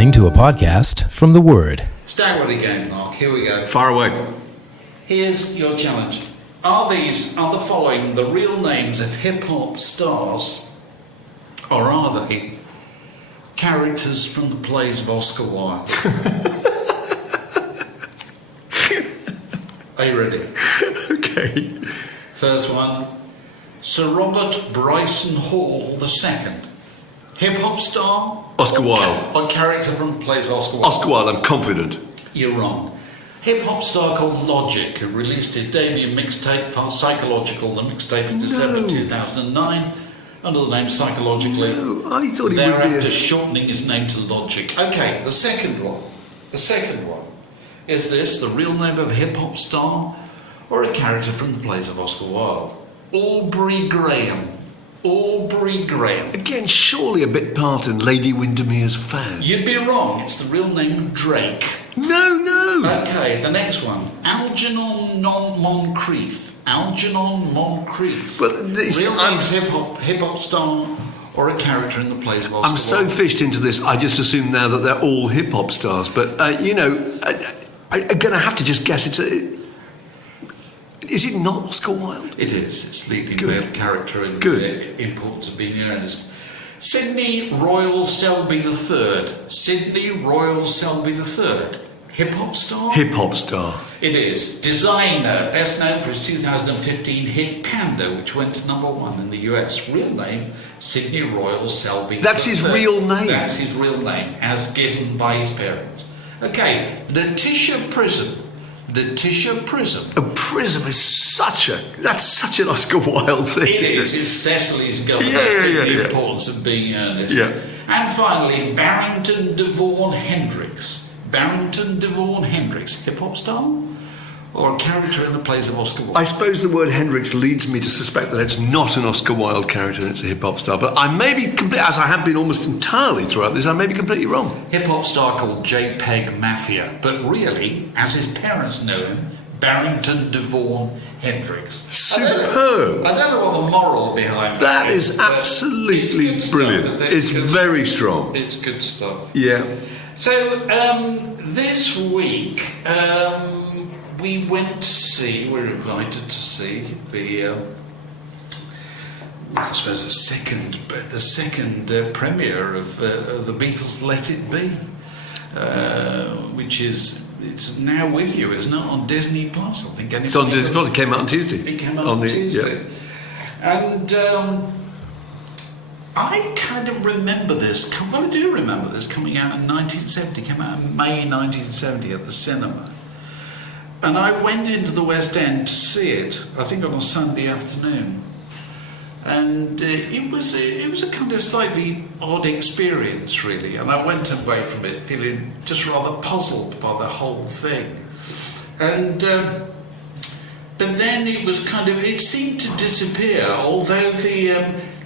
listening to a podcast from The Word. Stay ready again, Mark. Here we go. Far away. Here's your challenge. Are the following the real names of hip-hop stars, or are they characters from the plays of Oscar Wilde? Are you ready? Okay. First one, Sir Robert Bryson Hall II. Hip-hop star? Oscar Wilde. Or character from the plays of Oscar Wilde? Oscar Wilde, I'm confident. You're wrong. Hip-hop star called Logic, who released his debut mixtape, Psychological, the mixtape in December 2009, under the name Psychologically. No, I thought he thereafter would be shortening his name to Logic. Okay, the second one. Is this the real name of a hip-hop star or a character from the plays of Oscar Wilde? Aubrey Graham. Aubrey Graham. Again, surely a bit part in Lady Windermere's fan. You'd be wrong. It's the real name Drake. No. Okay, the next one. Algernon Moncrief. Algernon Moncrief. But real name hip-hop star or a character in the plays of Oscar I'm so Wilde? fished into this, I just assume now that they're all hip-hop stars. But, I'm going to have to just guess is it not Oscar Wilde? It is. It's leading male character in the Importance of Being Earnest. Sidney Royal Selby III. Sidney Royal Selby III. Hip-hop star? Hip-hop star. It is. Designer, best known for his 2015 hit Panda, which went to #1 in the US. Real name, Sidney Royal Selby. That's his real name? That's his real name, as given by his parents. Okay, Letitia Prism. Letitia Prism. A prism is such an Oscar Wilde thing. It is. It's Cecily's governess the Importance of Being Earnest. Yeah. And finally, Barrington Devaughn Hendricks. Barrington Devaughn Hendricks, hip-hop star or a character in the plays of Oscar Wilde? I suppose the word Hendricks leads me to suspect that it's not an Oscar Wilde character and it's a hip-hop star, but I may be, as I have been almost entirely throughout this, I may be completely wrong. Hip-hop star called JPEG Mafia, but really, as his parents know him, Barrington Devaughn Hendricks. Superb! I don't know what the moral behind that is. Absolutely brilliant. It's very strong. It's good stuff. Yeah. So, this week, we were invited to see the second premiere of the Beatles' Let It Be, which it's now with you, isn't it, on Disney Plus? I think it's on Disney Plus. It came out on Tuesday. It came out on Tuesday. Yeah. And I kind of remember this. Well, I do remember this coming out in 1970. Came out in May 1970 at the cinema. And I went into the West End to see it, I think on a Sunday afternoon. And it was a kind of slightly odd experience, really. And I went away from it feeling just rather puzzled by the whole thing. And but then it seemed to disappear, although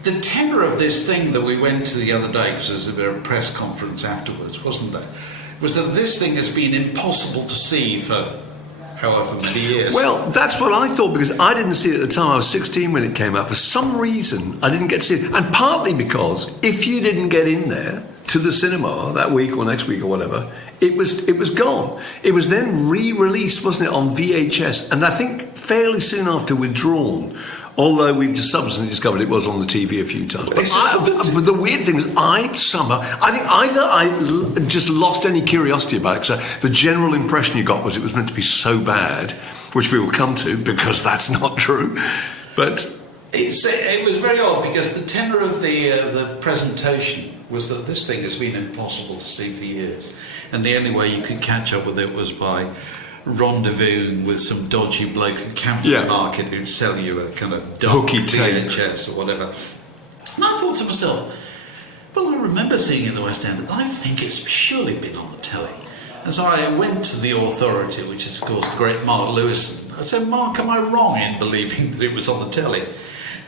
the tenor of this thing that we went to the other day, because there was a press conference afterwards, wasn't there, was that this thing has been impossible to see for however many years. Well, that's what I thought, because I didn't see it at the time. I was 16 when it came out. For some reason, I didn't get to see it. And partly because if you didn't get in there to the cinema that week or next week or whatever, it was gone. It was then re-released, wasn't it, on VHS, and I think fairly soon after withdrawn. Although we've just subsequently discovered it was on the TV a few times. But the weird thing is, I think either I just lost any curiosity about it, because the general impression you got was it was meant to be so bad, which we will come to, because that's not true. But it was very odd, because the tenor of the presentation was that this thing has been impossible to see for years, and the only way you could catch up with it was by rendezvousing with some dodgy bloke at Camden Market who'd sell you a kind of dark VHS or whatever. And I thought to myself, well, I remember seeing it in the West End, and I think it's surely been on the telly. And so I went to the authority, which is, of course, the great Mark Lewison. I said, Mark, am I wrong in believing that it was on the telly?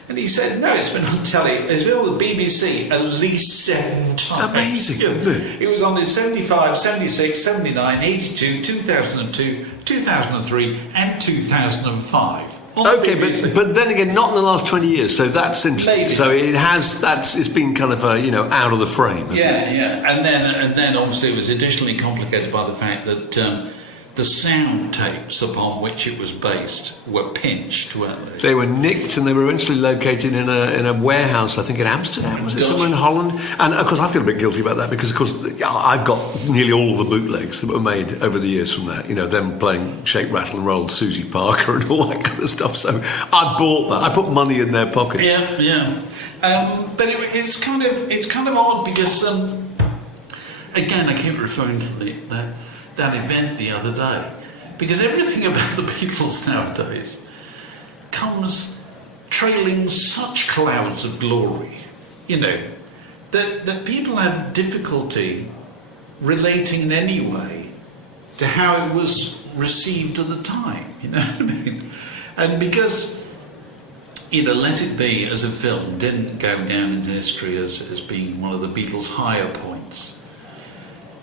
And he said, no, it's been on telly. It's been on the BBC at least 7 times. Amazing, isn't it? It was on in 75, 76, 79, 82, 2002, 2003 and 2005. On the Okay, BBC. but then again, not in the last 20 years. So that's interesting. Maybe. So it's been kind of out of the frame. Hasn't it? Yeah. And then obviously it was additionally complicated by the fact that the sound tapes upon which it was based were pinched, weren't they? They were nicked, and they were eventually located in a warehouse, I think in Amsterdam, was it, somewhere in Holland? And of course I feel a bit guilty about that, because of course I've got nearly all of the bootlegs that were made over the years from that, them playing Shake, Rattle and Roll, Susie Parker and all that kind of stuff. So I bought that. I put money in their pocket. Yeah. But it's kind of odd, because again, I keep referring to that event the other day, because everything about the Beatles nowadays comes trailing such clouds of glory, that people have difficulty relating in any way to how it was received at the time, you know what I mean? And because Let It Be as a film didn't go down into history as being one of the Beatles' higher points,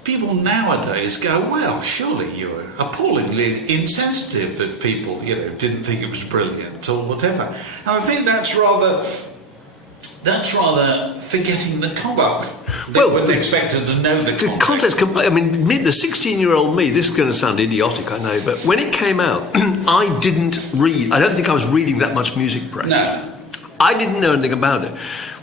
people nowadays go, well, surely you're appallingly insensitive if people, didn't think it was brilliant or whatever. And I think that's rather forgetting the context. They weren't expected to know the context. I mean, the 16-year-old me, this is going to sound idiotic, I know, but when it came out, I didn't read. I don't think I was reading that much music press. No. I didn't know anything about it.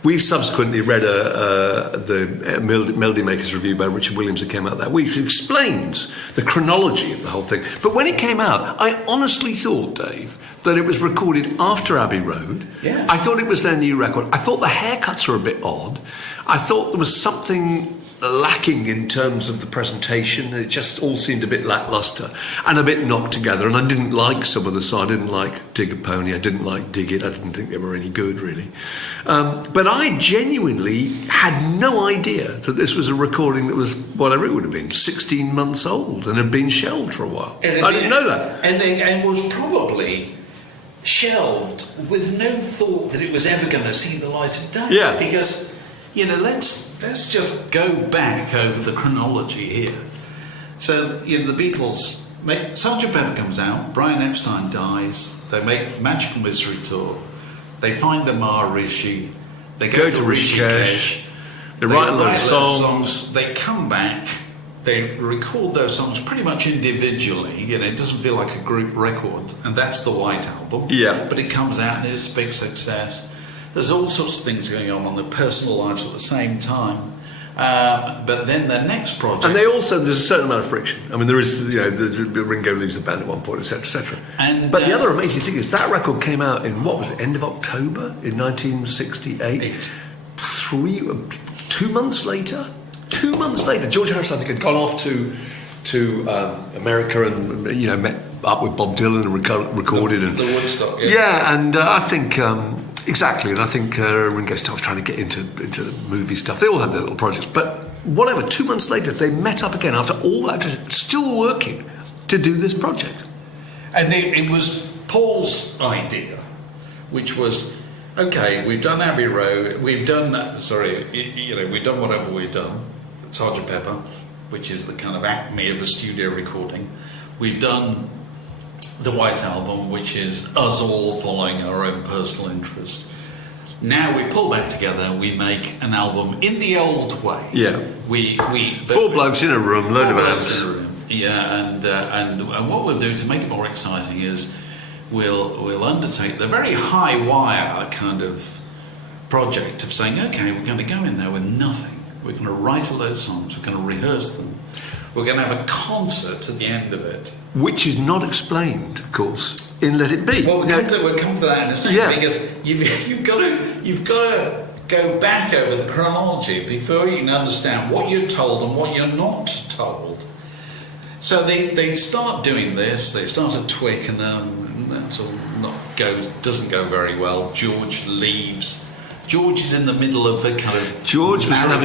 We've subsequently read the Melody Makers review by Richard Williams that came out that week, which explains the chronology of the whole thing. But when it came out, I honestly thought, Dave, that it was recorded after Abbey Road. Yeah. I thought it was their new record. I thought the haircuts were a bit odd. I thought there was something lacking in terms of the presentation. It just all seemed a bit lacklustre and a bit knocked together, and I didn't like some of the songs. I didn't like Dig a Pony, I didn't like Dig It, I didn't think they were any good really, but I genuinely had no idea that this was a recording that was whatever it would have been, 16 months old, and had been shelved for a while. I didn't know that. And was probably shelved with no thought that it was ever going to see the light of day. Yeah. Because let's just go back over the chronology here. So, the Beatles make Sgt. Pepper comes out, Brian Epstein dies, they make Magical Mystery Tour, they find the Maharishi, they go to Rishikesh, they write a lot of songs, they come back, they record those songs pretty much individually, it doesn't feel like a group record, and that's the White Album. Yeah. But it comes out and it's a big success. There's all sorts of things going on in their personal lives at the same time. But then the next project... And there's a certain amount of friction. I mean, there is, the Ringo leaves the band at one point, etc., etc. But the other amazing thing is that record came out in, end of October in 1968? 2 months later? 2 months later, George Harrison, I think, had gone off to America and, met up with Bob Dylan and recorded. The Woodstock, yeah. Yeah, and I think... exactly, and I think Ringo Starr was trying to get into the movie stuff. They all had their little projects, but whatever, 2 months later they met up again after all that, still working to do this project. And it was Paul's idea, which was, okay, we've done Abbey Road, we've done whatever we've done, Sgt. Pepper, which is the kind of acme of a studio recording. We've done the White Album, which is us all following our own personal interest. Now we pull back together, we make an album in the old way. Yeah. Four blokes in a room, load of amps. Yeah, and what we'll do to make it more exciting is we'll undertake the very high wire kind of project of saying, okay, we're going to go in there with nothing. We're going to write a load of songs, we're going to rehearse them. We're going to have a concert at the end of it. Which is not explained, of course, in Let It Be. Well, we'll come to that in a second, because you've got to go back over the chronology before you can understand what you're told and what you're not told. So they start doing this. They start at Twick, and that's all doesn't go very well. George leaves. George is in the middle of a kind of... George had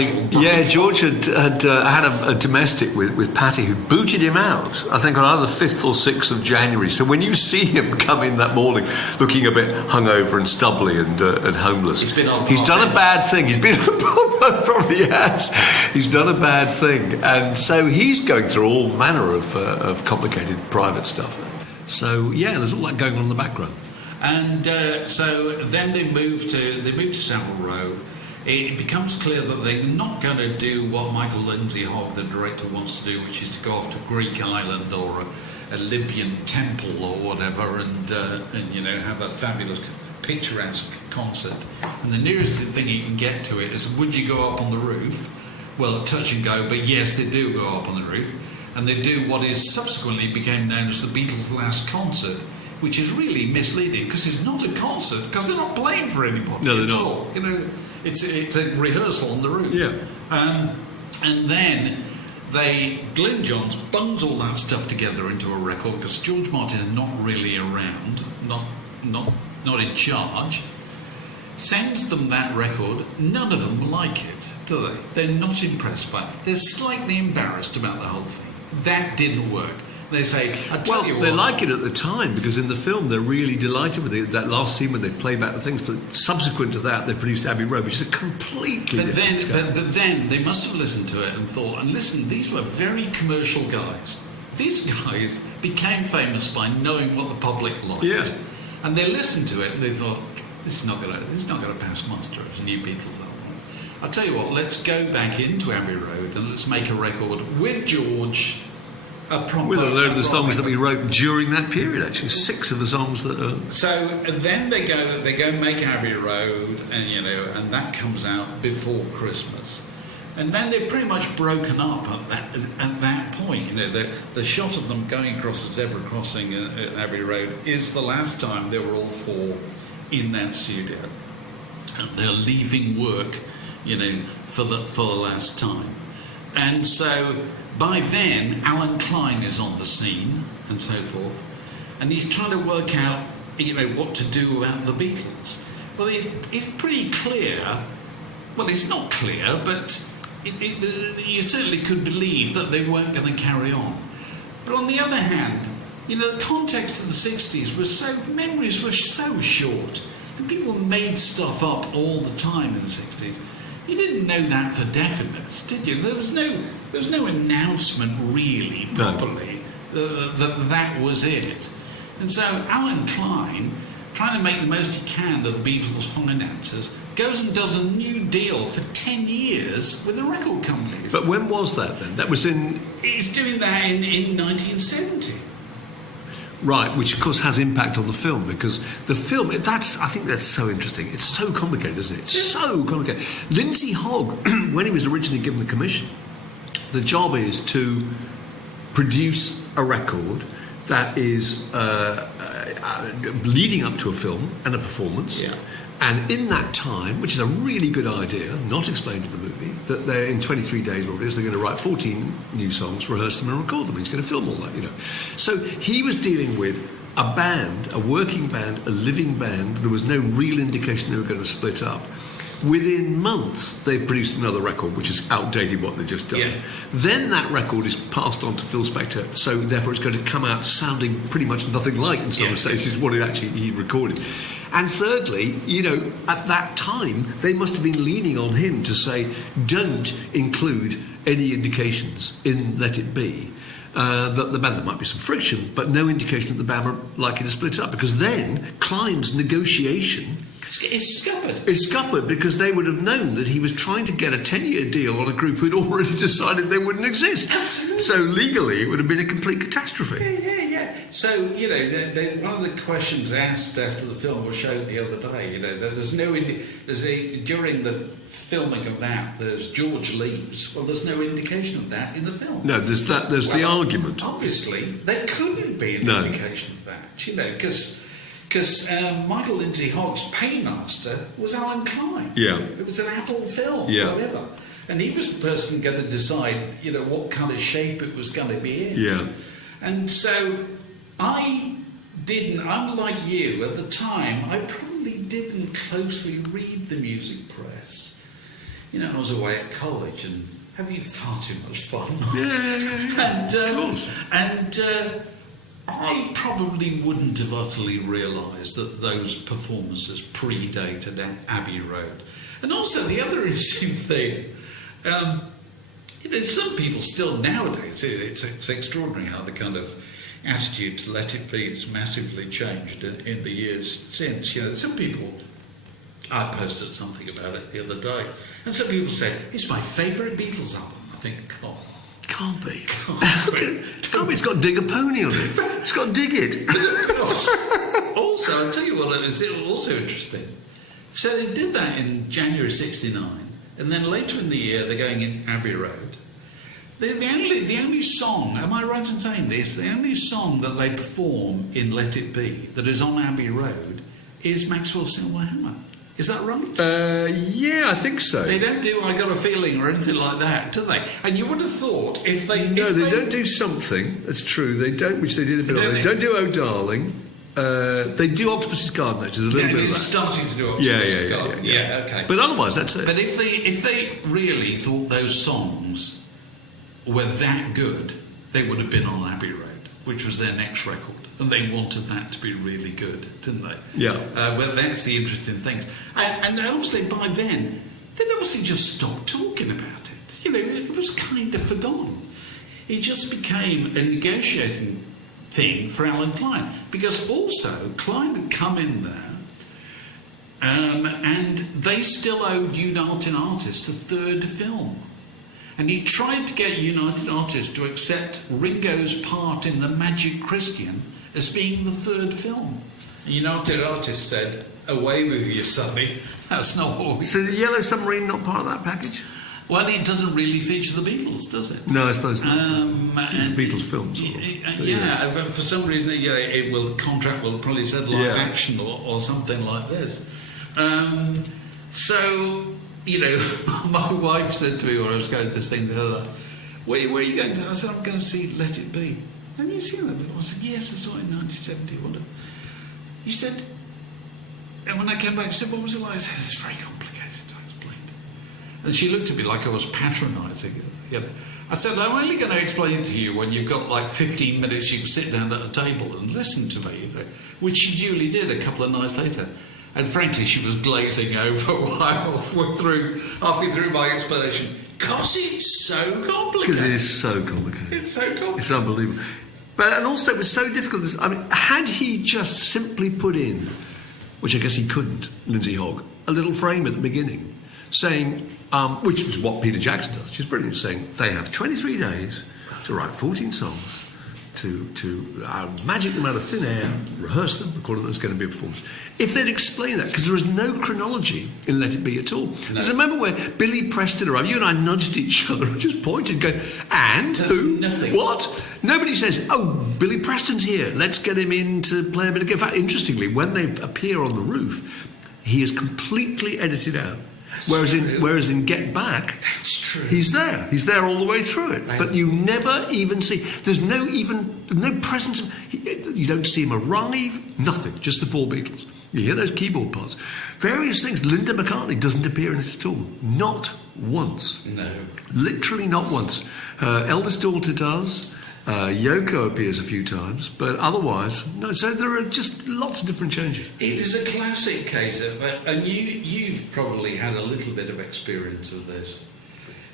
a domestic with Patty who booted him out, I think on either 5th or 6th of January. So when you see him come in that morning looking a bit hungover and stubbly and homeless, he's done a bad thing. He's been probably has. He's done a bad thing. And so he's going through all manner of complicated private stuff. So, yeah, there's all that going on in the background. And so then they moved to Savile Row. It becomes clear that they're not going to do what Michael Lindsay-Hogg, the director, wants to do, which is to go off to Greek island or a Libyan temple or whatever, and have a fabulous picturesque concert. And the nearest thing you can get to it is, would you go up on the roof? Well, touch and go, but yes, they do go up on the roof, and they do what is subsequently became known as the Beatles' last concert, which is really misleading because it's not a concert, because they're not playing for anybody at all. It's a rehearsal on the roof. Yeah. And then Glyn Johns bungs all that stuff together into a record because George Martin is not really around, not in charge. Sends them that record. None of them like it, do they? They're not impressed by it. They're slightly embarrassed about the whole thing. That didn't work. They say, they like it at the time because in the film they're really delighted with it. That last scene when they play back the things, but subsequent to that they produced Abbey Road, which is a completely different but then they must have listened to it and thought, and listen, these were very commercial guys. These guys became famous by knowing what the public liked. Yeah. And they listened to it and they thought, this is not going to pass muster as a new Beatles album. I'll tell you what, let's go back into Abbey Road and let's make a record with George. With a load of the songs that we wrote during that period, actually, 6 of the songs that are. So then they go make Abbey Road, and that comes out before Christmas, and then they're pretty much broken up at that point. The shot of them going across the zebra crossing at Abbey Road is the last time they were all 4 in that studio. And they're leaving work, for the last time, and so. By then, Alan Klein is on the scene and so forth, and he's trying to work out, what to do about the Beatles. Well, it's pretty clear. Well, it's not clear, but you certainly could believe that they weren't going to carry on. But on the other hand, the context of the 60s memories were so short, and people made stuff up all the time in the 60s. You didn't know that for definite, did you? There was no announcement really properly that was it. And so Alan Klein, trying to make the most he can of the Beatles' finances, goes and does a new deal for 10 years with the record companies. But when was that then? That was in... He's doing that in 1970. Right, which of course has impact on the film, because the film, I think that's so interesting. It's so complicated, isn't it? It's so complicated. Lindsay-Hogg, when he was originally given the commission, the job is to produce a record that is leading up to a film and a performance. Yeah. And in that time, which is a really good idea, not explained in the movie, that they're in 23 days, or it is, they're going to write 14 new songs, rehearse them and record them. He's going to film all that, So he was dealing with a band, a working band, a living band. There was no real indication they were going to split up. Within months, they produced another record, which is outdated what they'd just done. Yeah. Then that record is passed on to Phil Spector, so therefore it's going to come out sounding pretty much nothing like in some stages what he recorded. And thirdly, at that time, they must have been leaning on him to say, don't include any indications in Let It Be. That the band, there might be some friction, but no indication that the band were likely to split up, because then Klein's negotiation... It's scuppered. It's scuppered because they would have known that he was trying to get a 10-year deal on a group who'd already decided they wouldn't exist. Absolutely. So legally, it would have been a complete catastrophe. Yeah. So, one of the questions asked after the film was showed the other day, during the filming of that, there's George leaves. Well, there's no indication of that in the film. No, there's the argument. Obviously, there couldn't be an indication of that, because Michael Lindsay-Hogg's paymaster was Alan Klein. Yeah. It was an Apple film, yeah. whatever. And he was the person going to decide, what kind of shape it was going to be in. Yeah. And so I didn't, unlike you, at the time, I probably didn't closely read the music press. I was away at college and having far too much fun. And I probably wouldn't have utterly realised that those performances predated Abbey Road. And also the other interesting thing, some people still nowadays, it's extraordinary how the kind of, attitude to Let It Be has massively changed in the years since. Some people, I posted something about it the other day, and some people say, it's my favourite Beatles album. I think, oh, Can't be. Can't be. It's got Dig a Pony on it. It's got Dig It. Also, I'll tell you what, it's also interesting. So they did that in January '69, and then later in the year they're going in Abbey Road. The only song, am I right in saying this, the only song that they perform in Let It Be that is on Abbey Road is Maxwell's Silver Hammer. Is that right? Yeah, I think so. They don't do I Got a Feeling or anything like that, do they? And you would have thought if they... No, they don't do Something, that's true. They don't, which they did a bit of. They don't do Oh Darling. They do Octopus's Garden, which is a little bit of that. Starting to do Octopus's Garden. Yeah, okay. But otherwise, that's it. But if they really thought those songs were that good, they would have been on Abbey Road, which was their next record. And they wanted that to be really good, didn't they? Yeah. Well, that's the interesting things. And obviously by then, they'd obviously just stopped talking about it. It was kind of forgotten. It just became a negotiating thing for Alan Klein. Because also, Klein had come in there, and they still owed United Artists a third film. And he tried to get United Artists to accept Ringo's part in The Magic Christian as being the third film. And United Artists said, away with you, Sonny. That's not what we... So the Yellow Submarine not part of that package? Well, it doesn't really feature the Beatles, does it? No, I suppose not. And Beatles films. But for some reason, the contract will probably said live action or something like this. So, my wife said to me when I was going to this thing the other day, where are you going to? I said, I'm going to see Let It Be. Have you seen that before? I said, yes, I saw it in 1970. You said, and when I came back, she said, what was it like? I said, it's very complicated, I explained. And she looked at me like I was patronising. I said, I'm only going to explain it to you when you've got like 15 minutes you can sit down at a table and listen to me, which she duly did a couple of nights later. And frankly, she was glazing over halfway through my explanation. Because it's so complicated. Because it is so complicated. It's so complicated. It's unbelievable. And also, it was so difficult. Had he just simply put in, which I guess he couldn't, Lindsay-Hogg, a little frame at the beginning, saying, which was what Peter Jackson does, which is brilliant, saying they have 23 days to write 14 songs, to magic them out of thin air, rehearse them, record them, there's going to be a performance. If they'd explain that, because there is no chronology in Let It Be at all. No. There's a moment where Billy Preston arrived, you and I nudged each other and just pointed, going, and who? Nothing. What? Nobody says, oh, Billy Preston's here, let's get him in to play a bit of game. In fact, interestingly, when they appear on the roof, he is completely edited out. Whereas in Get Back, that's true. He's there. He's there all the way through it. Right. But you never even see. There's no presence. You don't see him arrive. Nothing. Just the four Beatles. You hear those keyboard parts. Various things. Linda McCartney doesn't appear in it at all. Not once. No. Literally not once. Her eldest daughter does. Yoko appears a few times, but otherwise, no. So there are just lots of different changes. It is a classic case of, and you've probably had a little bit of experience of this.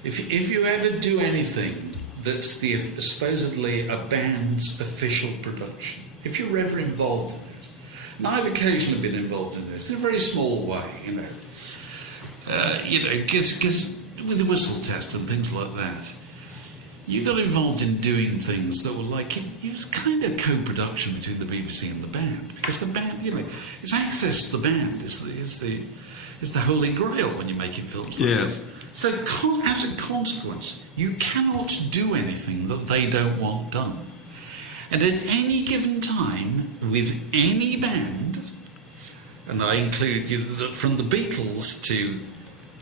If you ever do anything that's supposedly a band's official production, if you're ever involved in it, and I've occasionally been involved in this in a very small way, because with the whistle test and things like that. You got involved in doing things that were like, it was kind of co-production between the BBC and the band, because the band, it's access to the band is the holy grail when you're making films like this. So as a consequence, you cannot do anything that they don't want done. And at any given time, with any band, and I include from the Beatles to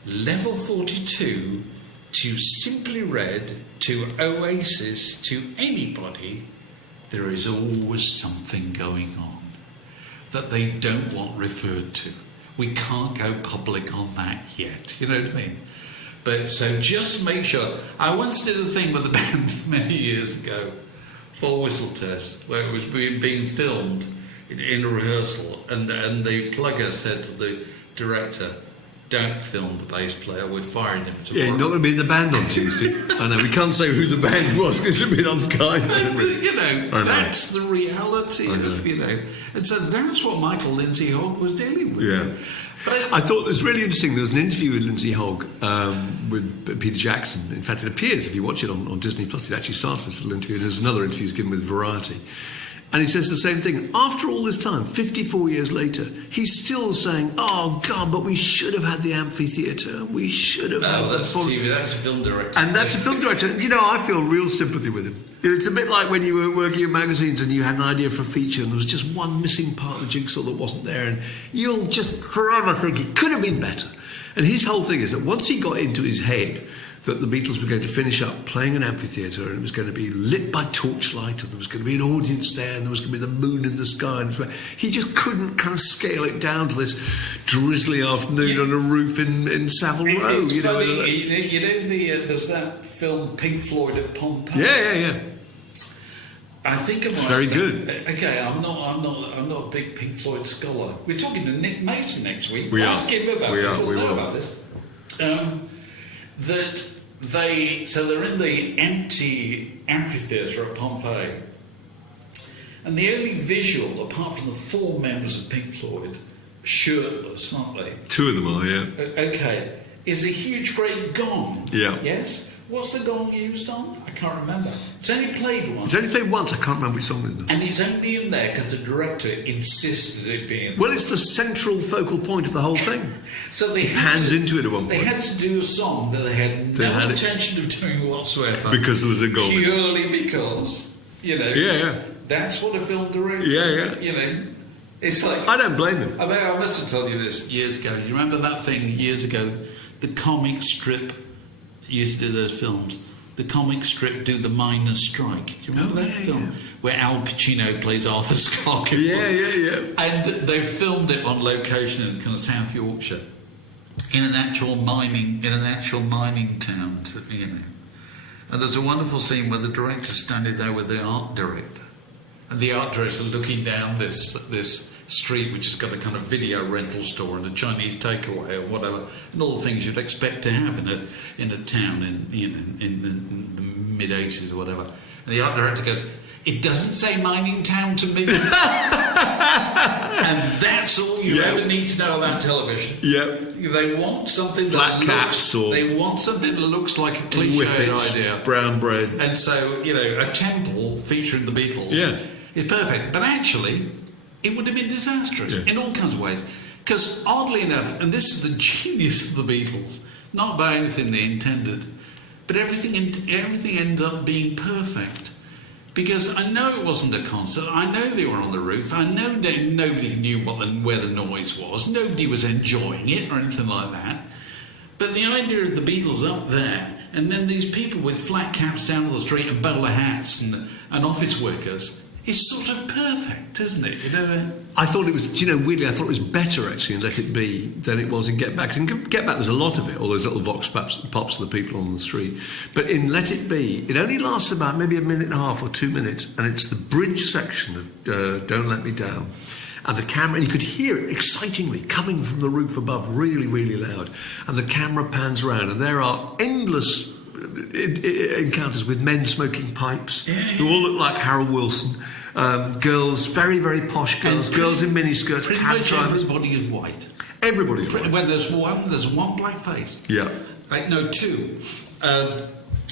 Level 42 to Simply Red to Oasis to anybody, there is always something going on that they don't want referred to. We can't go public on that yet, you know what I mean? But so just make sure. I once did a thing with the band many years ago, for Whistle Test, where it was being filmed in a rehearsal, and the plugger said to the director, don't film the bass player, we're firing him tomorrow. Yeah, you're not going to be in the band on Tuesday. I know, we can't say who the band was because it's a bit unkind. That's the reality of, And so that's what Michael Lindsay-Hogg was dealing with. Yeah. But I thought it was really interesting. There was an interview with Lindsay-Hogg with Peter Jackson. In fact, it appears, if you watch it on Disney Plus, it actually starts with a little interview. There's another interview he's given with Variety. And he says the same thing. After all this time, 54 years later, he's still saying, oh, God, but we should have had the amphitheatre. We should have had that's TV, that's a film director. And that's a film director. I feel real sympathy with him. It's a bit like when you were working in magazines and you had an idea for a feature and there was just one missing part of the jigsaw that wasn't there, and you'll just forever think it could have been better. And his whole thing is that once he got into his head that the Beatles were going to finish up playing an amphitheatre and it was going to be lit by torchlight and there was going to be an audience there and there was going to be the moon in the sky, and he just couldn't kind of scale it down to this drizzly afternoon on a roof in Savile Row. It's funny, there's that film Pink Floyd at Pompeii. Yeah. I think it's very good. Okay, I'm not a big Pink Floyd scholar. We're talking to Nick Mason next week. Ask him about this. He'll know about this. They're in the empty amphitheatre at Pompeii, and the only visual, apart from the four members of Pink Floyd, shirtless, aren't they? Two of them are, yeah. Okay, is a huge, great gong. Yeah. Yes. What's the gong used on? I can't remember. It's only played once. It's only played once. I can't remember which song it is. And he's only in there because the director insisted it be in there. Well, it's the central focal point of the whole thing. So they hands into it at one point. They had to do a song that they had no intention of doing whatsoever. Because there was a gong. Purely because, Yeah. That's what a film director... Yeah. It's like... I don't blame him. I must have told you this years ago. You remember that thing years ago? The comic strip used to do those films. The comic strip do the miners' strike. Do you remember that film? Yeah. Where Al Pacino plays Arthur Stark. Yeah. And they filmed it on location in kind of South Yorkshire, in an actual mining town. And there's a wonderful scene where the director's standing there with the art director, and the art director looking down this street which has got a kind of video rental store and a Chinese takeaway or whatever, and all the things you'd expect to have in a town in the mid 80s or whatever. And the art director goes, "It doesn't say mining town to me." And that's all you ever need to know about television. They want something they want something that looks like a cliched idea. Brown bread. And so, a temple featuring the Beatles is perfect. But actually, it would have been disastrous in all kinds of ways. Because oddly enough, and this is the genius of the Beatles, not by anything they intended, but everything ended up being perfect. Because I know it wasn't a concert, I know they were on the roof, I know nobody knew where the noise was, nobody was enjoying it or anything like that. But the idea of the Beatles up there, and then these people with flat caps down the street and bowler hats and office workers, is sort of perfect, isn't it? I thought it was, weirdly, I thought it was better actually in Let It Be than it was in Get Back. In Get Back, there's a lot of it, all those little vox pops of the people on the street. But in Let It Be, it only lasts about maybe a minute and a half or 2 minutes, and it's the bridge section of Don't Let Me Down. And the camera, and you could hear it excitingly coming from the roof above, really, really loud. And the camera pans around, and there are endless encounters with men smoking pipes who all look like Harold Wilson. Girls, very, very posh girls in miniskirts. Pretty much everybody is white. Everybody's white. When there's one black face. Yeah. No, two.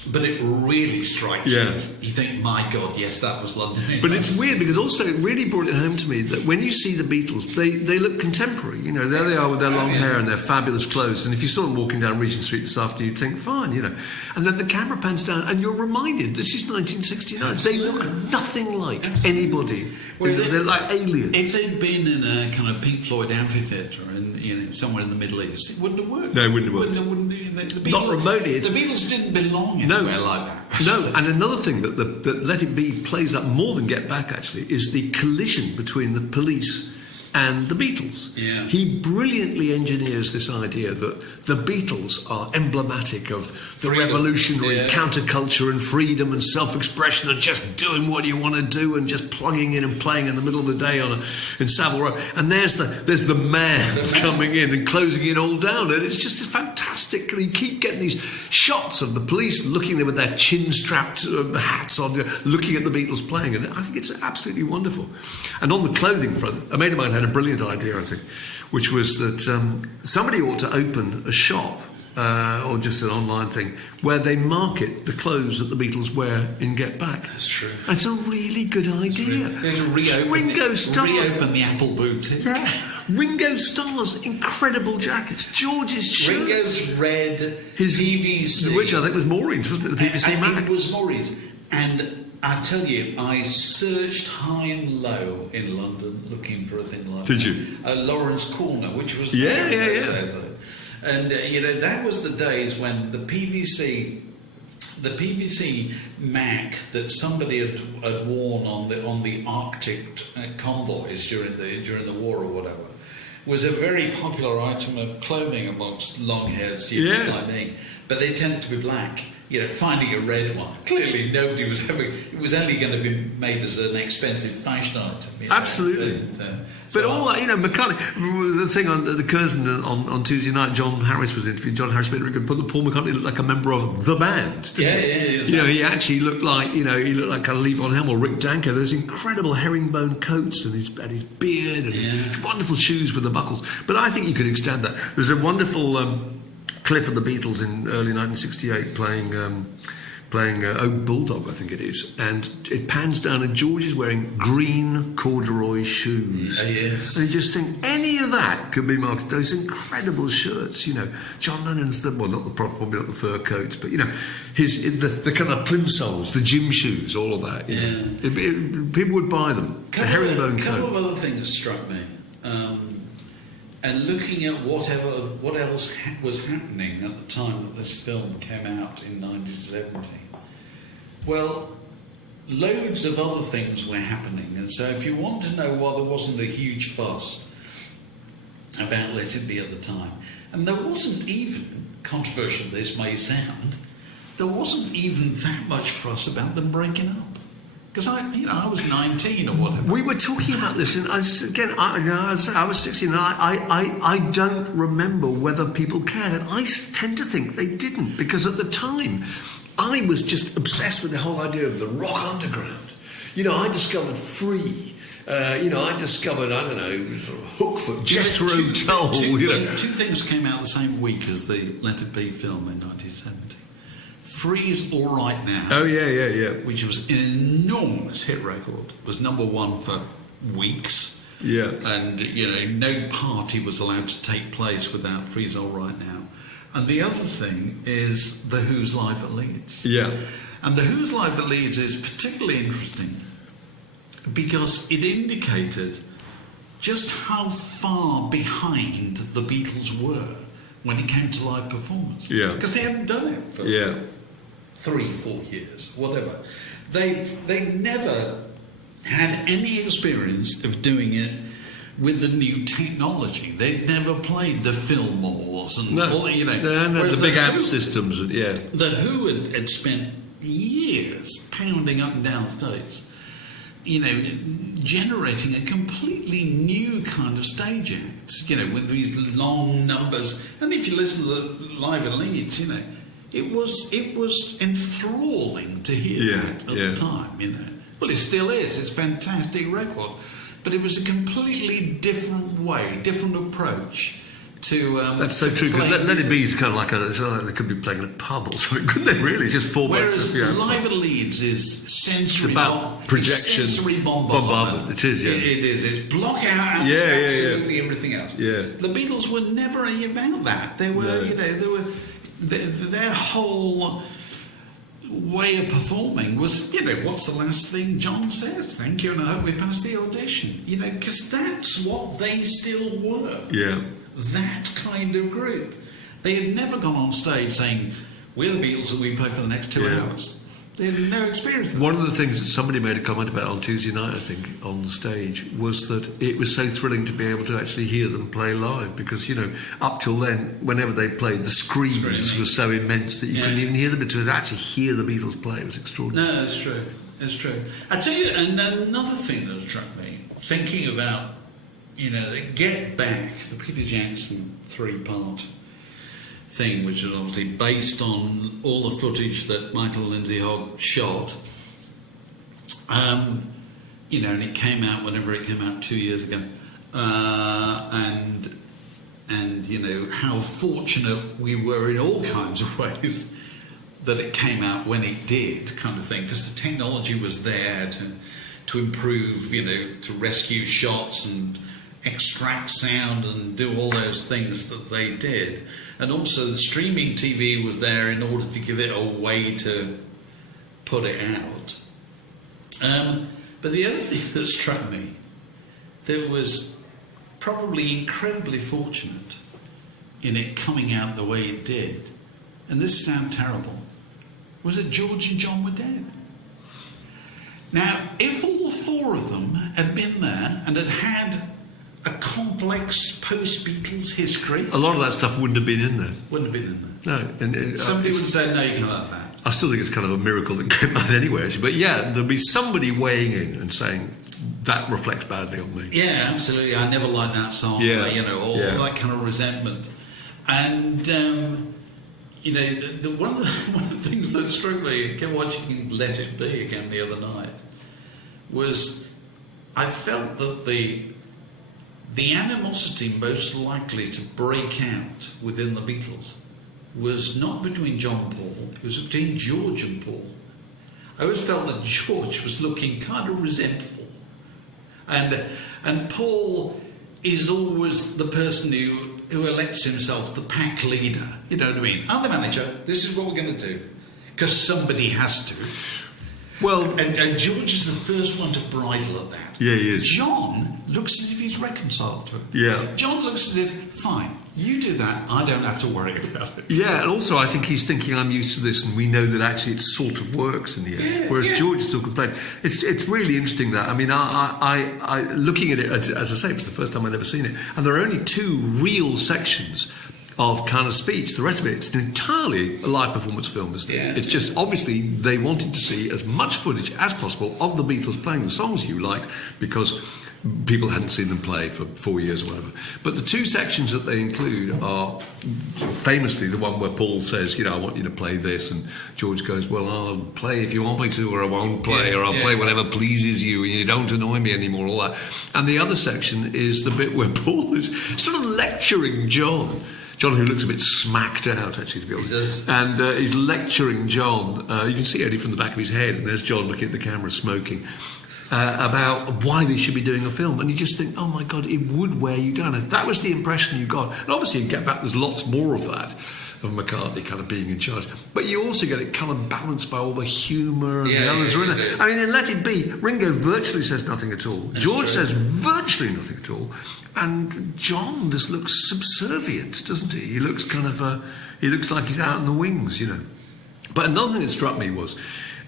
But it really strikes you. You think, my God, yes, that was London. But it's weird because also it really brought it home to me that when you see the Beatles, they look contemporary. There they are with their long hair and their fabulous clothes. And if you saw them walking down Regent Street this afternoon, you'd think, fine, And then the camera pans down and you're reminded, this is 1969. Absolutely. They look nothing like anybody. They're like aliens. If they'd been in a kind of Pink Floyd amphitheatre and somewhere in the Middle East, it wouldn't have worked. No, it wouldn't have worked. The Beatles, not remotely. The Beatles didn't belong anywhere like that. No, and another thing that Let It Be plays up more than Get Back, actually, is the collision between the police and the Beatles. Yeah. He brilliantly engineers this idea that the Beatles are emblematic of the Freedom. revolutionary Yeah. counterculture and freedom and self-expression and just doing what you want to do and just plugging in and playing in the middle of the day in Savile Row. And there's the man coming in and closing it all down. And it's just fantastic. You keep getting these shots of the police looking there with their chin-strapped hats on, looking at the Beatles playing. And I think it's absolutely wonderful. And on the clothing front, a mate of mine had a brilliant idea, I think, which was that somebody ought to open a shop or just an online thing where they market the clothes that the Beatles wear in Get Back. That's true. That's a really good idea. Ringo Starr. Reopen the Apple Boutique. Yeah. Ringo Starr's incredible jackets. George's shirts. Ringo's red His PVC. Which I think was Maureen's, wasn't it? The PVC and Mac. it was Maureen's. And I tell you, I searched high and low in London looking for a thing like Did that. you? Lawrence Corner, which was Yeah. And that was the days when the PVC Mac that somebody had worn on the Arctic convoys during the war or whatever was a very popular item of clothing amongst long-haired students like me. But they tended to be black. Finding a red one, clearly nobody was having. It was only going to be made as an expensive fashion item. Absolutely. But all that, McCartney, the thing on the Curzon on Tuesday night, John Harris was interviewed. John Harris put that Paul McCartney looked like a member of the band. Yeah. He actually looked like, kind of Lee Von Hemel, Rick Danko. Those incredible herringbone coats and his beard and his wonderful shoes with the buckles. But I think you could extend that. There's a wonderful clip of the Beatles in early 1968 playing Oak Bulldog, I think it is, and it pans down and George is wearing green corduroy shoes. Yes. And you just think any of that could be marketed. Those incredible shirts, John Lennon's probably not the fur coats, but the kind of plimsolls, the gym shoes, all of that. People would buy them. The herringbone coat. A couple of other things struck me. And looking at what else was happening at the time that this film came out in 1970, well, loads of other things were happening. And so if you want to know why there wasn't a huge fuss about Let It Be at the time, and there wasn't even, controversial this may sound, there wasn't even that much fuss about them breaking up. Because I was 19 or whatever. We were talking about this, and I was 16, and I don't remember whether people cared, and I tend to think they didn't, because at the time, I was just obsessed with the whole idea of the rock underground. I discovered Free. I discovered, Hookfoot, Jethro Tull. Two things came out the same week as the Let It Be film in 1970. Free's All Right Now. Oh, yeah. Which was an enormous hit record. Was number one for weeks. Yeah. And, no party was allowed to take place without Free's All Right Now. And the other thing is The Who's Live at Leeds. Yeah. And The Who's Live at Leeds is particularly interesting because it indicated just how far behind the Beatles were when it came to live performance. Yeah. Because they hadn't done it for 3-4 years, whatever. They never had any experience of doing it with the new technology. They'd never played the Fillmores and all, the big amp systems. The Who had spent years pounding up and down states, generating a completely new kind of stage act, with these long numbers. And if you listen to the Live at Leeds, it was enthralling to hear that at the time, Well, it still is. It's a fantastic record. But it was a completely different way, different approach to... That's so true, because Let It Be is kind of like they could be playing in a pub or something, couldn't they, really? Just fall back. Whereas Live at Leeds is sensory... It's about projection. It's sensory bombardment. It is, yeah. It is. It's block out absolutely everything else. Yeah. The Beatles were never about that. They were, their whole way of performing was, what's the last thing John says? Thank you, and I hope we pass the audition. Because that's what they still were. Yeah. That kind of group. They had never gone on stage saying, we're the Beatles and we play for the next 2 hours. They had no experience of One of the things that somebody made a comment about on Tuesday night, I think, on the stage, was that it was so thrilling to be able to actually hear them play live, because, you know, up till then, whenever they played, the screams were so immense that you couldn't even hear them. But to actually hear the Beatles play was extraordinary. No, it's true. It's true. I tell you, and another thing that struck me, thinking about, you know, the Get Back, the Peter Jackson 3-part thing, which was obviously based on all the footage that Michael Lindsay-Hogg shot. You know, and it came out whenever it came out 2 years ago. And you know, how fortunate we were in all kinds of ways that it came out when it did, kind of thing, because the technology was there to improve, you know, to rescue shots and extract sound and do all those things that they did. And also the streaming TV was there in order to give it a way to put it out. But the other thing that struck me, that was probably incredibly fortunate in it coming out the way it did, and this sounds terrible, was that George and John were dead. Now, if all four of them had been there and had had a complex post-Beatles history, A lot of that stuff wouldn't have been in there. wouldn't have been in there. No. And, Somebody would have said, no, you can't have that. I still think it's kind of a miracle that came out anyway, actually. But yeah, there'd be somebody weighing in and saying, that reflects badly on me. Yeah, absolutely. I never liked that song. Yeah. You know, all that kind of resentment. And, you know, one of the things that struck me, again, watching Let It Be again the other night, was I felt that the animosity most likely to break out within the Beatles was not between John and Paul, it was between George and Paul. I always felt that George was looking kind of resentful. And Paul is always the person who elects himself the pack leader. You know what I mean? I'm the manager, this is what we're going to do. Because somebody has to. Well, and George is the first one to bridle at that. Yeah, he is. John looks as if he's reconciled to it. Yeah. John looks as if, fine, you do that, I don't have to worry about it. Yeah, and also I think he's thinking, I'm used to this, and we know that actually it sort of works in the end. Yeah, Whereas yeah. George is still complaining. It's really interesting that. I mean, I looking at it, as I say, it was the first time I'd ever seen it, and there are only two real sections of kind of speech. The rest of it's entirely a live performance film, isn't it? Yeah. It's just, obviously, they wanted to see as much footage as possible of the Beatles playing the songs you liked, because people hadn't seen them play for 4 years or whatever. But the two sections that they include are famously the one where Paul says, you know, I want you to play this, and George goes, well, I'll play if you want me to, or I won't play, or I'll play whatever pleases you, and you don't annoy me anymore, all that. And the other section is the bit where Paul is sort of lecturing John, who looks a bit smacked out, actually, to be honest. And he's lecturing John. You can see Eddie from the back of his head, and there's John looking at the camera, smoking, about why they should be doing a film. And you just think, oh my God, it would wear you down. If that was the impression you got. And obviously, in Get Back, there's lots more of that, of McCartney kind of being in charge. But you also get it kind of balanced by all the humour and the others are in it. I mean, in Let It Be, Ringo virtually says nothing at all. George says virtually nothing at all. And John just looks subservient, doesn't he? He looks kind of, he looks like he's out in the wings, you know. But another thing that struck me was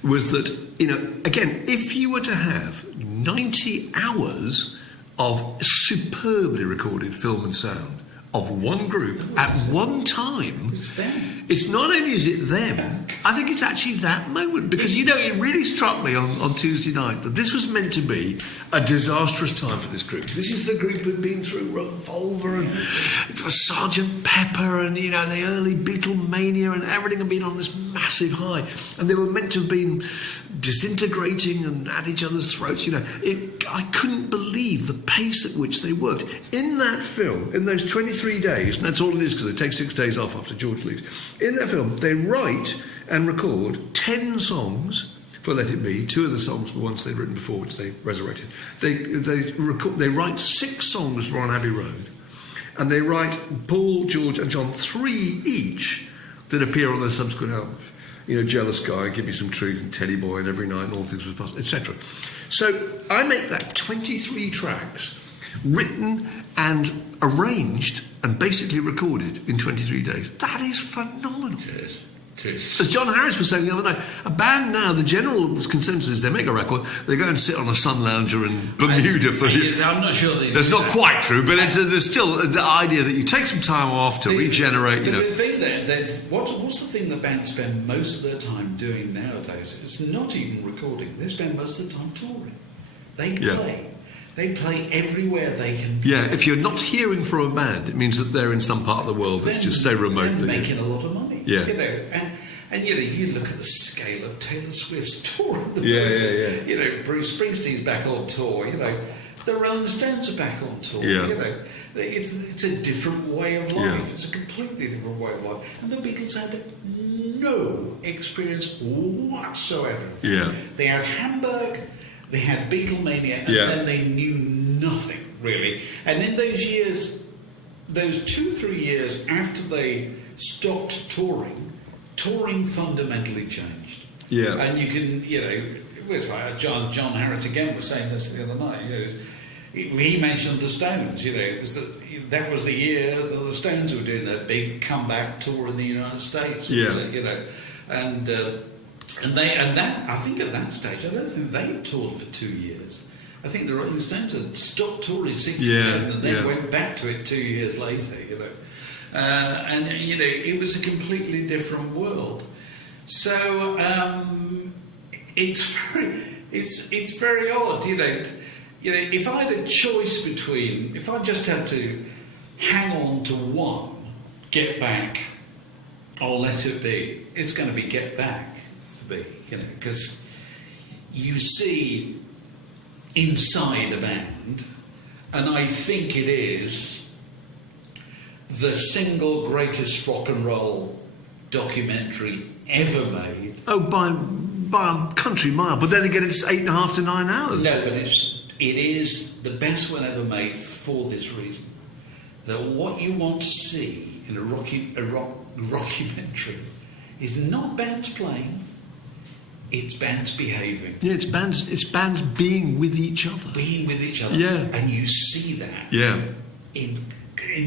that, you know, again, if you were to have 90 hours of superbly recorded film and sound of one group at one time, It's them. it's not only is it them, I think it's actually that moment, because, you know, it really struck me on Tuesday night that this was meant to be a disastrous time for this group. This is the group who'd been through Revolver and Sgt. Pepper and, you know, the early Beatlemania, and everything had been on this massive high, and they were meant to have been disintegrating and at each other's throats, you know. I couldn't believe the pace at which they worked. In that film, in those 23 days, and that's all it is because they take 6 days off after George leaves, in that film, they write and record 10 songs for Let It Be. 2 of the songs were ones they'd written before, which they resurrected. They write 6 songs for On Abbey Road, and they write, Paul, George and John, 3 each that appear on their subsequent albums. You know, Jealous Guy, Give Me Some Truth, and Teddy Boy, and Every Night, and All Things Was Possible, etc. So I make that 23 tracks, written and arranged and basically recorded in 23 days. That is phenomenal. Yes. As John Harris was saying the other night, a band now, the general consensus is they make a record, they go and sit on a sun lounger in Bermuda for I'm not sure that's not quite true, but there's still the idea that you take some time off to regenerate. The thing what's the thing that bands spend most of their time doing nowadays? It's not even recording. They spend most of the time touring. They play. Yeah. They play everywhere they can. Yeah, if you're not hearing from a band, it means that they're in some part of the world that's just so remote. They're making a lot of money. Yeah. And you look at the scale of Taylor Swift's tour at the moment. Yeah. Bruce Springsteen's back on tour. The Rolling Stones are back on tour. Yeah. It's a different way of life. Yeah. It's a completely different way of life. And the Beatles had no experience whatsoever. Yeah. They had Hamburg, they had Beatlemania, and then they knew nothing really. And in those years, those 2-3 years after they stopped touring fundamentally changed. Yeah. And you can, it's like John Harris again was saying this the other night. He mentioned the Stones. That was the year that the Stones were doing their big comeback tour in the United States. And that I think at that stage, I don't think they toured for 2 years. I think the Rolling Stones had stopped touring 67 and then went back to it 2 years later. And it was a completely different world. So it's very odd. If I had a choice between, if I just had to hang on to one, Get Back or Let It Be, it's going to be Get Back for me, because you see inside a band, and I think it is the single greatest rock and roll documentary ever made. Oh, by a country mile. But then again, it's 8.5 to 9 hours. No, but it is the best one ever made for this reason. That what you want to see in a rockumentary is not bands playing, it's bands behaving. Yeah, it's bands being with each other. Being with each other. Yeah. And you see that in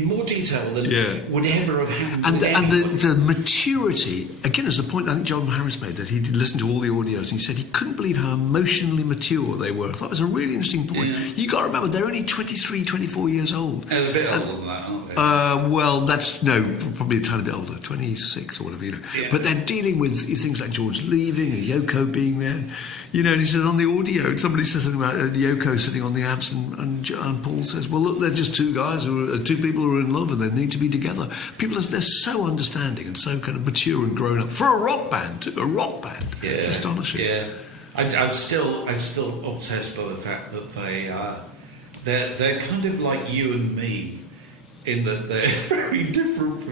more detail than would ever have happened. And the maturity, again, is the point I think John Harris made, that he listened to all the audios and he said he couldn't believe how emotionally mature they were. I thought it was a really interesting point. Yeah. You got to remember, they're only 23, 24 years old. They're a bit older than that, aren't they? Well, probably a tiny bit older, 26 or whatever, Yeah. But they're dealing with things like George leaving and Yoko being there. And he said on the audio, somebody says something about Yoko sitting on the amps, and Paul says, well, look, they're just two people who are in love and they need to be together. People, they're so understanding and so kind of mature and grown up. For a rock band, too, It's astonishing. Yeah. I'm still obsessed by the fact that they're kind of like you and me, in that they're very different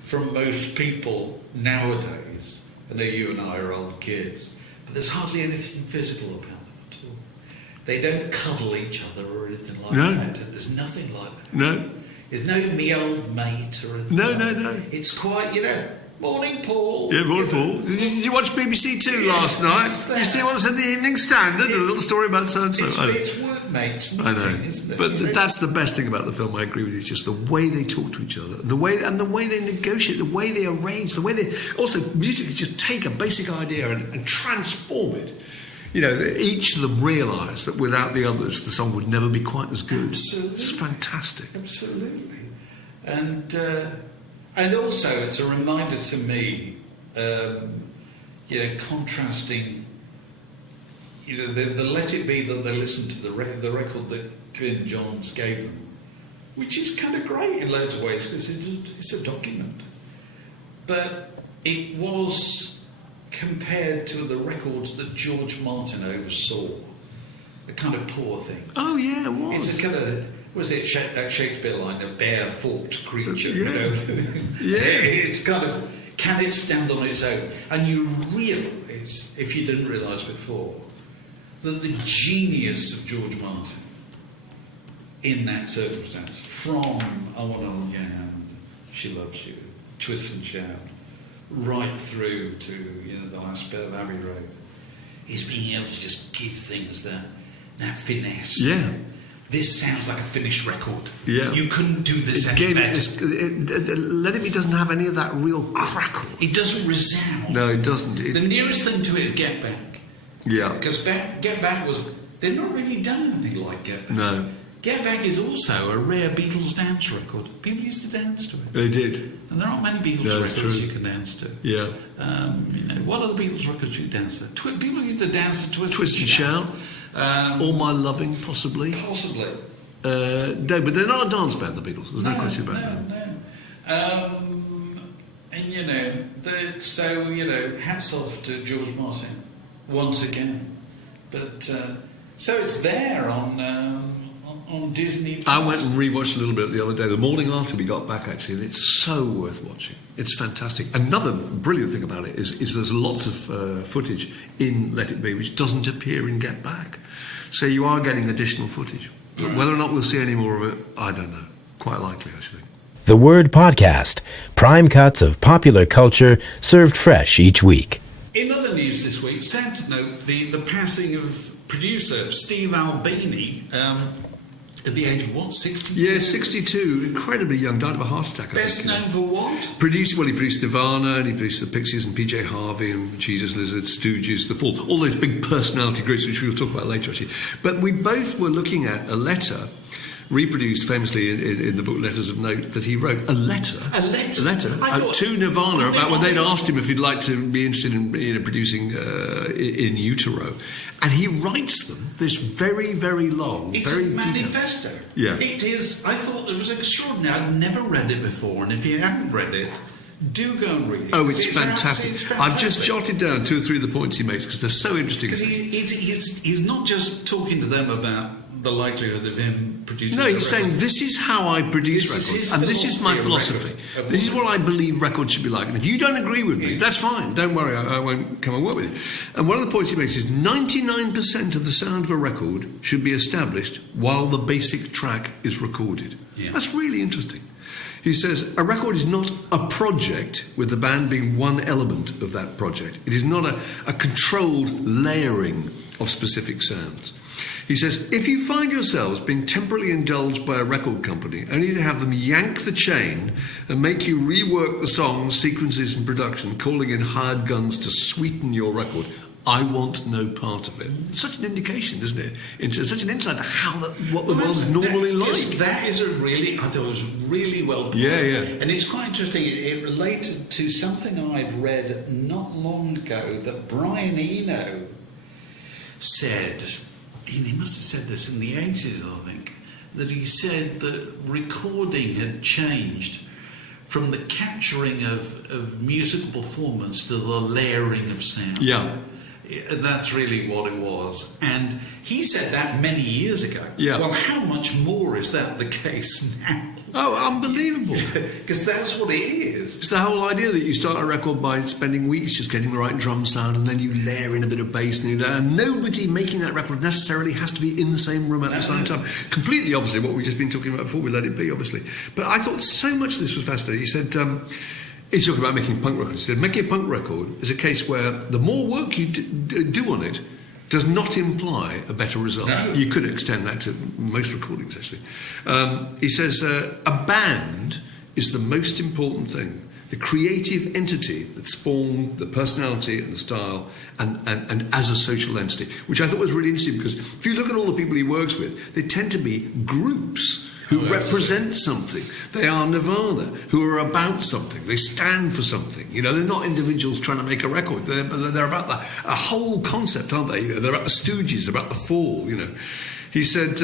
from most people nowadays. I know you and I are old kids, but there's hardly anything physical about them at all. They don't cuddle each other or anything like that. There's nothing like that. No. There's no me old mate or anything. No. It's quite, morning, Paul. Yeah, morning, Paul. Did you watch BBC Two last night? You see what's in the Evening Standard? A little story about so-and-so. It's workmates meeting, I know. isn't it? But that's the best thing about the film, I agree with you, it's just the way they talk to each other, the way they negotiate, the way they arrange, the way they... Also, musically just take a basic idea and transform it. Each of them realise that without the others, the song would never be quite as good. Absolutely. It's fantastic. Absolutely. And also, it's a reminder to me, contrasting, the Let It Be that they listened to, the record that Glyn Johns gave them, which is kind of great in loads of ways, because it's a document. But it was compared to the records that George Martin oversaw, a kind of poor thing. Oh, yeah, it was. It's a kind of... Was it that Shakespeare line, a bare-forked creature? Yeah. It's kind of, can it stand on its own? And you realise, if you didn't realise before, that the genius of George Martin in that circumstance, from I Want to Hold Your Hand, She Loves You, Twist and Shout, right through to the last bit of Abbey Road, is being able to just give things that finesse. Yeah. this sounds like a finished record. Yeah. You couldn't do this any better. Let It Be doesn't have any of that real crackle. It doesn't resound. No, it doesn't. The nearest thing to it is Get Back. Yeah. Because Get Back they've not really done anything like Get Back. No. Get Back is also a rare Beatles dance record. People used to dance to it. They did. And there aren't many Beatles records you can dance to. Yeah. What are the Beatles records you dance to? People used to dance to Twist and Shout. All My Loving, possibly. Possibly. No, but they're not a dance band, the Beatles. There's no question about that. No. And hats off to George Martin once again. But so it's there on Disney+. I went and rewatched a little bit the other day, the morning after we got back, actually, and it's so worth watching. It's fantastic. Another brilliant thing about it is there's lots of footage in Let It Be which doesn't appear in Get Back. So you are getting additional footage. But whether or not we'll see any more of it, I don't know. Quite likely, actually. The Word Podcast. Prime cuts of popular culture served fresh each week. In other news this week, sad to note the passing of producer Steve Albini at the age of 62? Yeah, 62, incredibly young, died of a heart attack. Best known for what? He produced Nirvana, and he produced the Pixies and PJ Harvey and Jesus Lizard, Stooges, The Fall, all those big personality groups which we'll talk about later, actually. But we both were looking at a letter reproduced famously in the book Letters of Note that he wrote a letter to Nirvana about when they'd asked him if he'd like to be interested in producing in utero, and he writes them this very, very long, it's very a manifesto. Yeah, it is. I thought it was extraordinary. I'd never read it before, and if you haven't read it, do go and read it. Oh, it's fantastic. It's fantastic. I've just jotted down 2 or 3 of the points he makes because they're so interesting. Because he's not just talking to them about the likelihood of him producing. No, he's saying this is how I produce records, and this is my philosophy. This is what I believe records should be like. And if you don't agree with me, that's fine. Don't worry, I won't come and work with you. And one of the points he makes is 99% of the sound of a record should be established while the basic track is recorded. Yeah. That's really interesting. He says, a record is not a project with the band being one element of that project. It is not a controlled layering of specific sounds. He says, if you find yourselves being temporarily indulged by a record company, only to have them yank the chain and make you rework the songs, sequences and production, calling in hired guns to sweeten your record, I want no part of it. It's such an indication, isn't it? It's such an insight to what the world's normally like. That is I thought it was really well put. Yeah. And it's quite interesting. It related to something I'd read not long ago that Brian Eno said. He must have said this in the 80s, I think, that he said that recording had changed from the capturing of musical performance to the layering of sound. Yeah. That's really what it was. And he said that many years ago. Yeah. Well, how much more is that the case now? Oh, unbelievable. Because that's what it is. It's the whole idea that you start a record by spending weeks just getting the right drum sound and then you layer in a bit of bass and nobody making that record necessarily has to be in the same room at the same time. Completely opposite what we've just been talking about before we Let It Be, obviously. But I thought so much of this was fascinating. He said... he's talking about making punk records. He said, making a punk record is a case where the more work you do on it does not imply a better result. No. You could extend that to most recordings, actually. He says, a band is the most important thing. The creative entity that spawned the personality and the style and as a social entity, which I thought was really interesting because if you look at all the people he works with, they tend to be groups who represent something. They are Nirvana, who are about something. They stand for something. You know, they're not individuals trying to make a record. They're about a whole concept, aren't they? You know, they're about the Stooges, about the Fall. You know, he said,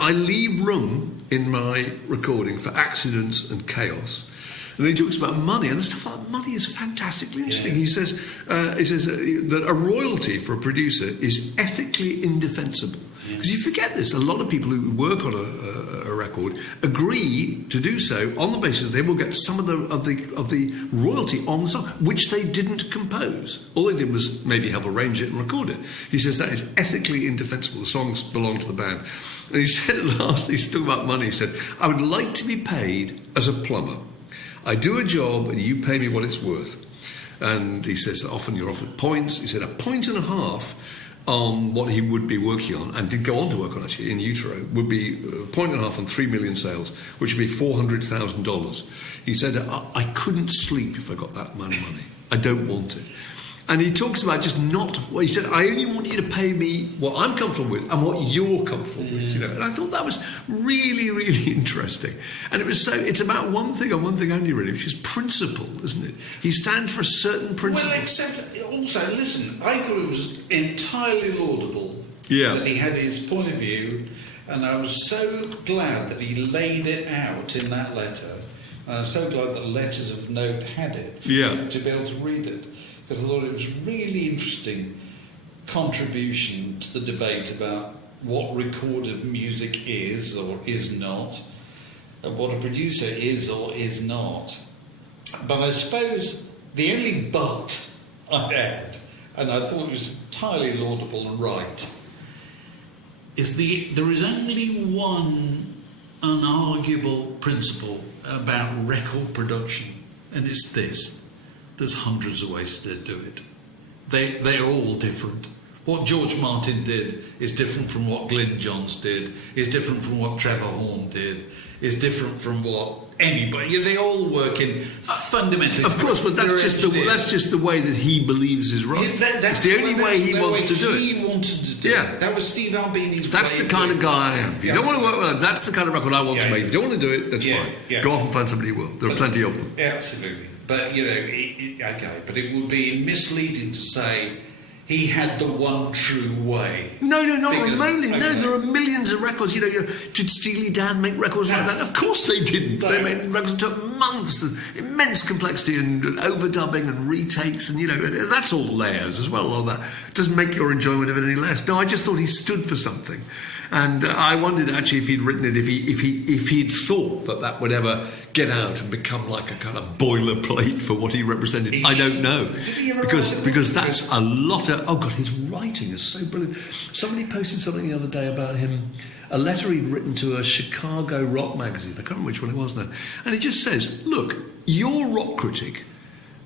I leave room in my recording for accidents and chaos. And then he talks about money, and the stuff about money is fantastically interesting. Yeah. He says that a royalty for a producer is ethically indefensible. Because you forget this, a lot of people who work on a record agree to do so on the basis they will get some of the royalty on the song, which they didn't compose. All they did was maybe help arrange it and record it. He says that is ethically indefensible. The songs belong to the band. And he said at last, he's talking about money, he said, I would like to be paid as a plumber. I do a job and you pay me what it's worth. And he says that often you're offered points. He said 1.5 points on what he would be working on, and did go on to work on actually in utero, would be a point and a half on 3 million sales, which would be $400,000. He said, I couldn't sleep if I got that amount of money. I don't want it. And he talks about just not. Well, he said, I only want you to pay me what I'm comfortable with and what you're comfortable with. You know, and I thought that was really, really interesting. And it was so. It's about one thing and one thing only, really, which is principle, isn't it? He stands for a certain principle. Well, except also, listen, I thought it was entirely laudable Yeah. that he had his point of view, and I was so glad that he laid it out in that letter. And I'm so glad that Letters of Note had it to be able to read it. Because I thought it was a really interesting contribution to the debate about what recorded music is or is not, and what a producer is or is not. But I suppose the only but I had, and I thought it was entirely laudable and right, is there is only one unarguable principle about record production, and it's this. There's hundreds of ways to do it. They're all different. What George Martin did is different from what Glyn Johns did, is different from what Trevor Horn did, is different from what anybody. They all work in fundamentally. Of course, but that's just the way that he believes is right. That's the only way he wants to do it. He wanted to do it. That was Steve Albini's way. That's the kind of guy I am. If you don't want to work with him, that's the kind of record I want to make. If you don't want to do it, that's fine. Go off and find somebody who will. There are plenty of them. Absolutely. But, you know, okay, but it would be misleading to say he had the one true way. No, not remotely. Okay. No, there are millions of records. You know, did Steely Dan make records like that? Of course they didn't. No. They made records that took months, and immense complexity and overdubbing and retakes, and, you know, that's all layers as well. All that doesn't make your enjoyment of it any less. No, I just thought he stood for something. And I wondered actually if he'd written it, if he'd thought that would ever get out and become like a kind of boilerplate for what he represented. I don't know, because that's a lot of. Oh God, his writing is so brilliant. Somebody posted something the other day about him, a letter he'd written to a Chicago rock magazine. I can't remember which one it was now, and it just says, "Look, you're rock critic."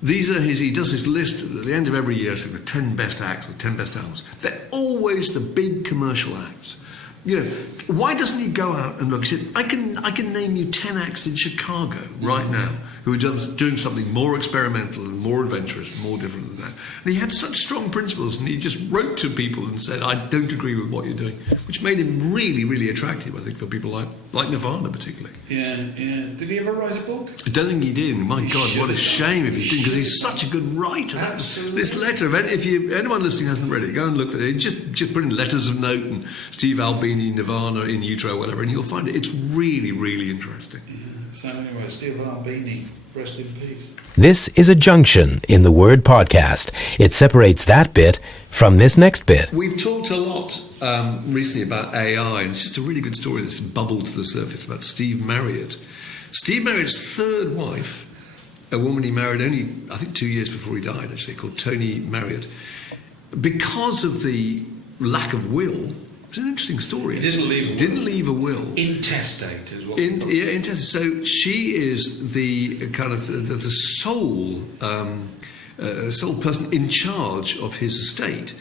These are he does his list at the end of every year, so the 10 best acts, the 10 best albums. They're always the big commercial acts. You know, why doesn't he go out and look? He said, I can name you 10 acts in Chicago right now who are doing something more experimental and more adventurous and more different than that. And he had such strong principles, and he just wrote to people and said, I don't agree with what you're doing, which made him really, really attractive, I think, for people like Nirvana particularly. Yeah. Did he ever write a book? I don't think he did. My God, what a shame if he didn't, because he's such a good writer. Absolutely. This letter, if anyone listening hasn't read it, go and look for it. Just put in Letters of Note and Steve Albini, Nirvana, in utero, whatever, and you'll find it. It's really, really interesting. Yeah. So anyway, Steve Albini, rest in peace. This is a junction in the word podcast. It separates that bit from this next bit. We've talked a lot recently about AI, and it's just a really good story that's bubbled to the surface about Steve Marriott. Steve Marriott's third wife, a woman he married only, I think, 2 years before he died, actually, called Tony Marriott, because of the lack of will. It's an interesting story. He didn't leave a will. Intestate as well. Intestate. So she is the kind of the sole person in charge of his estate,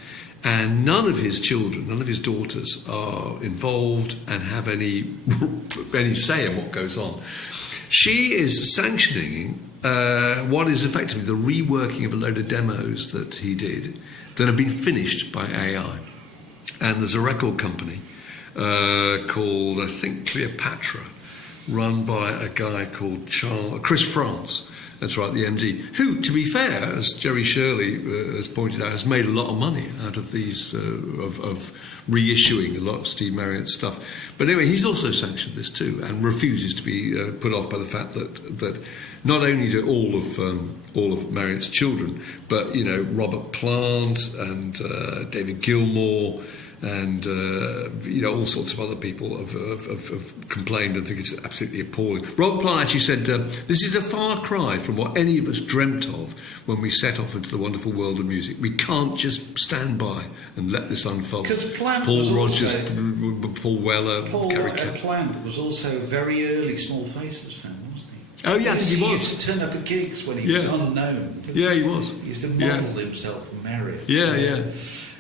and none of his children, none of his daughters are involved and have any say in what goes on. She is sanctioning what is effectively the reworking of a load of demos that he did that have been finished by AI. And there's a record company called, I think, Cleopatra, run by a guy called Chris France. That's right, the MD, who, to be fair, as Jerry Shirley has pointed out, has made a lot of money out of these, of reissuing a lot of Steve Marriott stuff. But anyway, he's also sanctioned this too, and refuses to be put off by the fact that not only do all of Marriott's children, but, you know, Robert Plant and David Gilmour and all sorts of other people have complained and think it's absolutely appalling. Rob Plant actually said, this is a far cry from what any of us dreamt of when we set off into the wonderful world of music. We can't just stand by and let this unfold. Because Plant Paul was Rogers, also, Paul Weller, Plant was also very early Small Faces fan, wasn't he? Oh yeah, I think he was. He used to turn up at gigs when he was unknown. Yeah, he was. He used to model himself from Marriott. Yeah.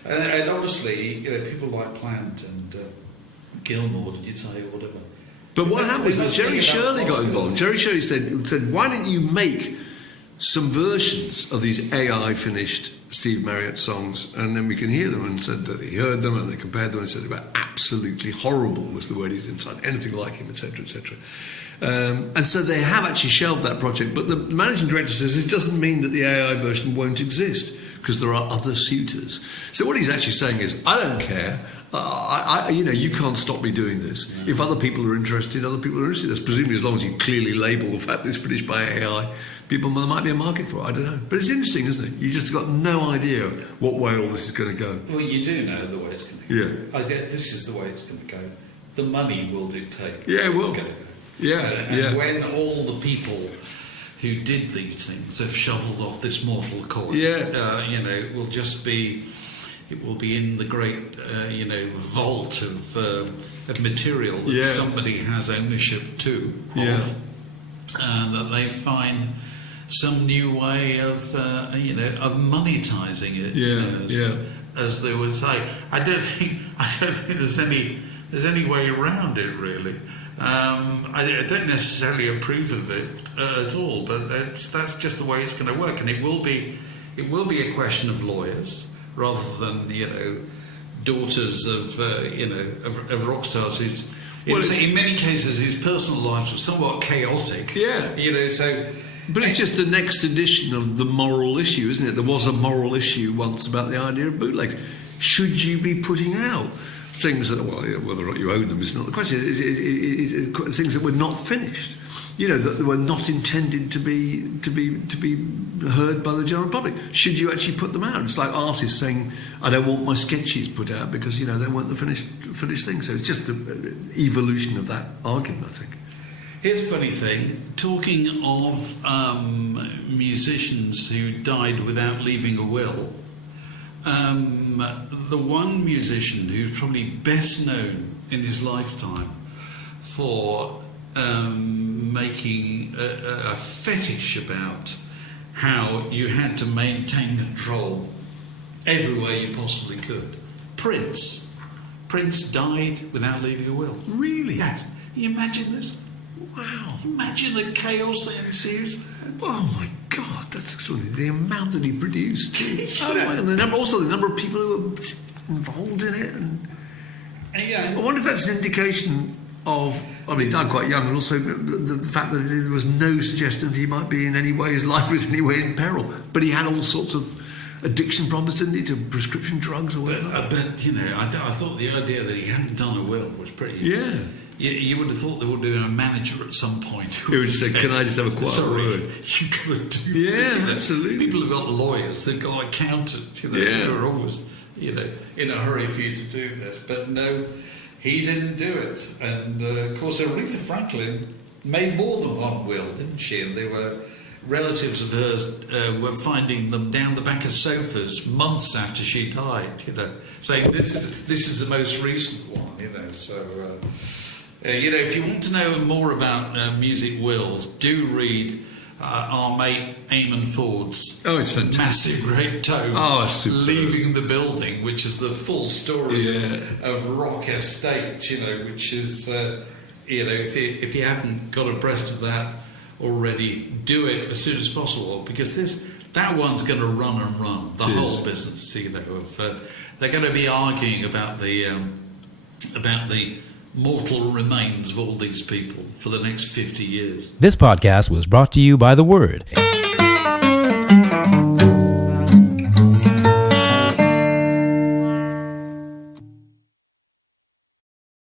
And obviously, people like Plant and Gilmore, did you say, or whatever. But what happened was Jerry Shirley got involved. Jerry Shirley said, why don't you make some versions of these AI finished Steve Marriott songs, and then we can hear them, and said that he heard them and they compared them and said they were absolutely horrible was the word he's inside, anything like him, etc., etc. And so they have actually shelved that project, but the managing director says it doesn't mean that the AI version won't exist because there are other suitors. So what he's actually saying is, I don't care. You can't stop me doing this. Yeah. If other people are interested, other people are interested. That's presumably as long as you clearly label the fact that it's finished by AI. There might be a market for it, I don't know. But it's interesting, isn't it? You just got no idea what way all this is going to go. Well, you do know the way it's going to go. Yeah. This is the way it's going to go. The money will dictate. Yeah, it will. It's going to go. Yeah, and when all the people who did these things have shoveled off this mortal coil, it will just be... It will be in the great, vault of material that somebody has ownership of, that they find some new way of monetizing it. As they would say. I don't think there's any way around it really. I don't necessarily approve of it at all, but that's just the way it's going to work, and it will be a question of lawyers. Rather than daughters of rock stars whose in many cases whose personal lives were somewhat chaotic. But it's just the next edition of the moral issue, isn't it? There was a moral issue once about the idea of bootlegs. Should you be putting out things that, whether or not you own them is not the question. Things that were not finished. That were not intended to be heard by the general public. Should you actually put them out? It's like artists saying, "I don't want my sketches put out because they weren't the finished thing." So it's just an evolution of that argument, I think. Here's a funny thing. Talking of musicians who died without leaving a will, the one musician who's probably best known in his lifetime for making a fetish about how you had to maintain control everywhere you possibly could. Prince died without leaving a will. Really? Yes. Can you imagine this? Wow. Imagine the chaos that ensues there. Oh my God, that's extraordinary. The amount that he produced. And the number of people who were involved in it. I wonder if that's an indication of, he died quite young, and also the fact that there was no suggestion that he might be in any way, his life was in any way in peril. But he had all sorts of addiction problems, didn't he, to prescription drugs or whatever. I thought the idea that he hadn't done a will was pretty... Yeah. You would have thought there would have been a manager at some point who would say, "Can I just have a quiet word?" You've got to do this. Absolutely. People have got lawyers, they've got accountants, who are always, in a hurry for you to do this. But no, he didn't do it. And of course, Aretha Franklin made more than one will, didn't she? And they were relatives of hers were finding them down the back of sofas months after she died. Saying this is the most recent one. So. If you want to know more about music wills, do read our mate Eamon Ford's it's fantastic. massive great tome, Leaving the Building, which is the full story of rock estate, which is, if you haven't got abreast of that already, do it as soon as possible, because that one's going to run and run, the whole business, they're going to be arguing about the mortal remains of all these people for the next 50 years. This podcast was brought to you by The Word.